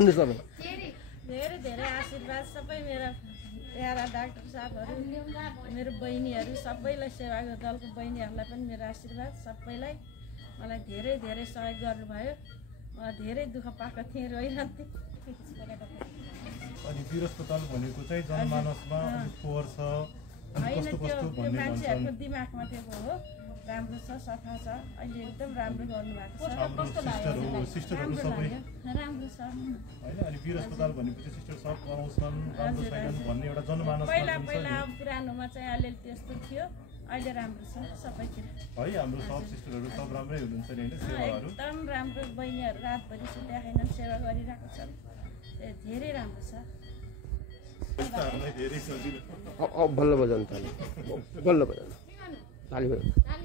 धेरै धेरै आशीर्वाद सबै मेरा प्यारा डाक्टर साहबहरू मेरो बहिनीहरू सबैलाई सेवाको दलको बहिनीहरूलाई पनि मेरो आशीर्वाद सबैलाई मलाई धेरै धेरै सहयोग गर्नुभयो म धेरै दुःख पाएको थिएँ रोइरहन्थेँ अनि वीर अस्पताल भनेको चाहिँ जनमानसमा फोहोर छ होइन त्यो मान्छेहरूको दिमागमा त्यो हो राम्रो छ सफा छ अहिले एकदम राम्रो गर्नुभएको छ सिस्टरहरू सबै राम्रो छ हैन अनि वीर अस्पताल भनेपछि सिस्टर सब आउँछन् राम्रो छैनन् भन्ने एउटा जनमानसमा पहिला पुरानोमा चाहिँ अलिअलि त्यस्तो थियो अहिले राम्रो छ सबैतिर है हाम्रो सब सिस्टरहरू सब राम्रै हुनुहुन्छ नि हैन सेवाहरू एकदम राम्रो बहिनीहरू रातभरि सुत्या छैनन् सेवा गरिरहेको छन् धेरै राम्रो छ सिस्टरहरूलाई धेरै सजिलो बल्ल बजाउनु बल्ल बजाउनु ताली बजाउनु